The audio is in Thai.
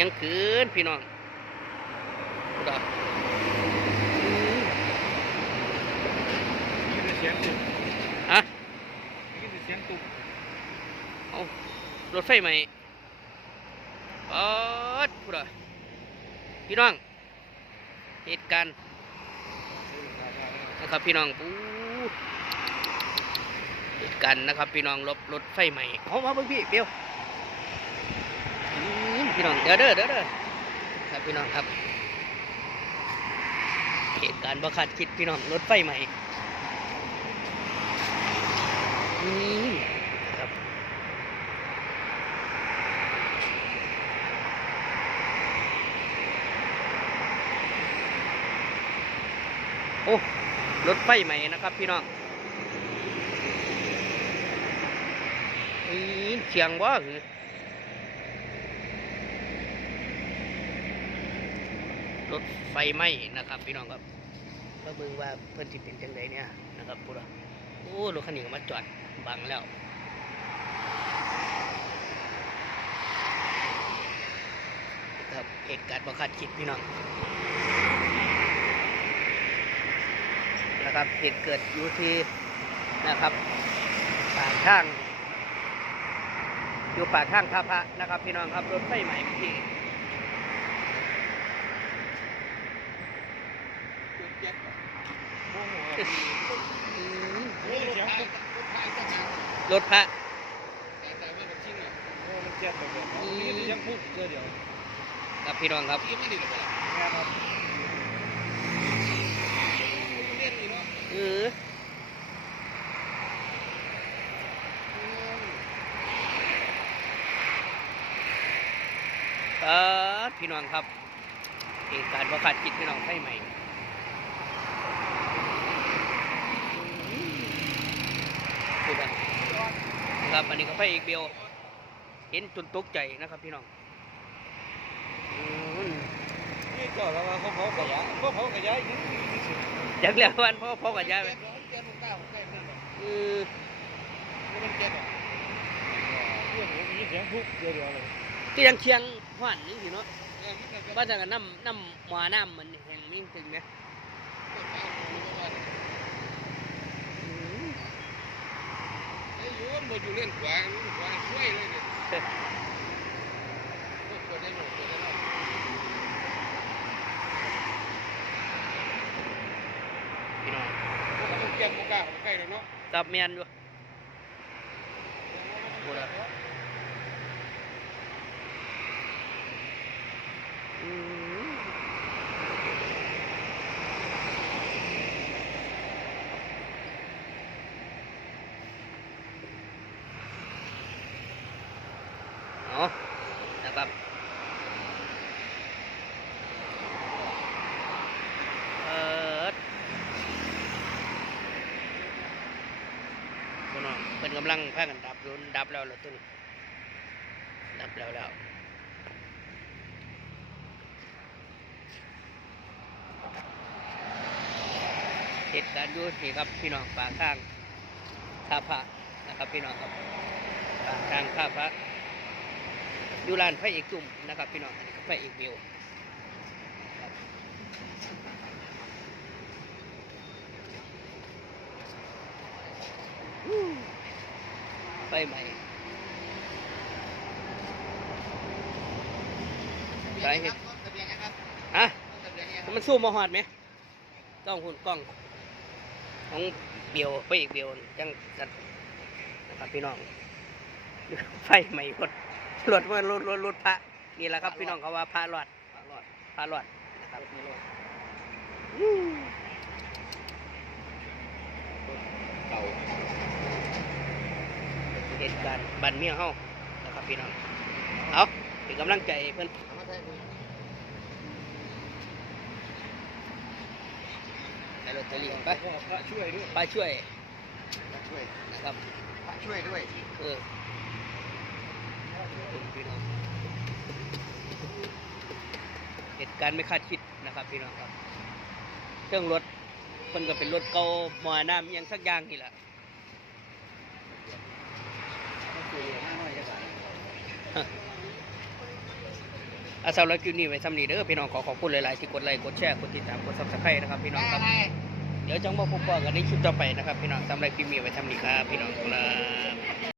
ยังขืนพี่น้องดอกนี่คือเสียงตุกอะนี่คือเสียงตุกเอารถไฟใหม่ปอดพูดอะพี่น้อง เหตุการณ์นะครับพี่น้องปูเหตุการณ์นะครับ พี่น้องรถรถไฟใหม่เอามาเบิ่งพี่เปียวอืม พี่น้อง เด้อเด้อเด้อเด้อครับพี่น้องครับ เหตุการณ์บ่คาดคิดพี่น้องรถไฟใหม่อืมครับโอ้รถไฟใหม่นะครับพี่น้องอีเสียงว่าหือ ถไฟไหม้นะครับ พี่น้องครับก็เบิ่งว่าเพื่อนสิเป็นจังไดเนี่ยนะครับพูดว่าโอ้รถคันนี้ก็มาจอดบังแล้วครับเหตุการณ์ประคาดคิดพี่น้องนะครับเหตุเกิดอยู่ที่นะครับปากทาง อยู่ปากทางท่าพระนะครับ พี่น้องครับรถไฟใหม่พี่ โอ้โห อืม นี่คือเสียงตุก รถพระโอ้มันเจ็บแบบนี้นี่คือเสียงเจอดียวครับพี่น้องครับแม่ครับเออเออพี่น้องครับเหตุการณ์ประคาดคิดพี่น้องไฟใหม่อืมพูดอะ ครับ อันนี้ก็ไฟอีกเบลเห็นจนตกใจนะครับพี่น้องอืมนี่ก็แล้วว่าเขาเผากระยะเขาเผากระยะอีกอยากเรียกวันพ่อพ่อกับยายไหมเออเรื่องผมมีเสียงปุ๊บเจอเดียวเลยก็ยังเชียงหวานนี่สิเนาะว่าแต่กับน้ำน้ำหวาน้ำมันแห้งมิ่งถึงเนี่ยอืม อยู่เล่นขวาขวาช่วยเลยเนี่ยเปิดได้หมดเปิดได้หมดพี่น้องพวกมันเก็บโอกาสของใกล้แล้วเนาะกับเมียนอยู่พูดอะอืมเอานะครับเปิดพี่ น้องเป็นกำลังพากันดับอยู่ดับแล้วเรอตัวนี้ดับแล้วแล้วเหตุการณ์อยู่นี่ครับพี่น้องปากทางท่าพระนะครับพี่น้องครับปากทางท่าพระอยู่ลานพระเอกจุ่มนะครับพี่น้องอันนี้ก็พระเอกเบลครับอู้ไฟ ใหม่สาเหตุฮะมันสู้มาหอดไหมต้องหุ่นกล้อง ของเบียวไปอีกเบียวจังจัดนะครับพี่น้องไฟใหม่รถรถว่ารถรถรถพระนี่แหละครับ พี่น้องเขาว่าพระรอดพระรอดนะครับอู้ เก่า เห ตุการณ์บันเมียเฮานะครับพี่น้องเอาเป็นกำลังใจให้เพื่อนเอามาแทนนี่ในรถตอรี่ไปพ่อพระช่วยด้วยไปช่วยพระช่วยนะครับพระช่วยด้วยเออขอบคุณพี่น้องเหตุการณ์ไม่คาดคิดนะครับพี่น้องครับเครื่องรถมันก็เป็นรถเก่าหมอน้ำอิหยังสักอย่างนี่แหละ ไป อาสาวรักคลิปนี้ไว้ทำนี่เด้อพี่น้องขอขอบคุณหลายๆที่กดไลค์กดแชร์กดติดตามกดซับสไครต์นะครับพี่น้องครับเดี๋ยวจังมาพบกันในคลิปต่อไปนะครับพี่น้องสำหรับคลิปนี้ไว้ทำนี่ครับพี่น้องครับ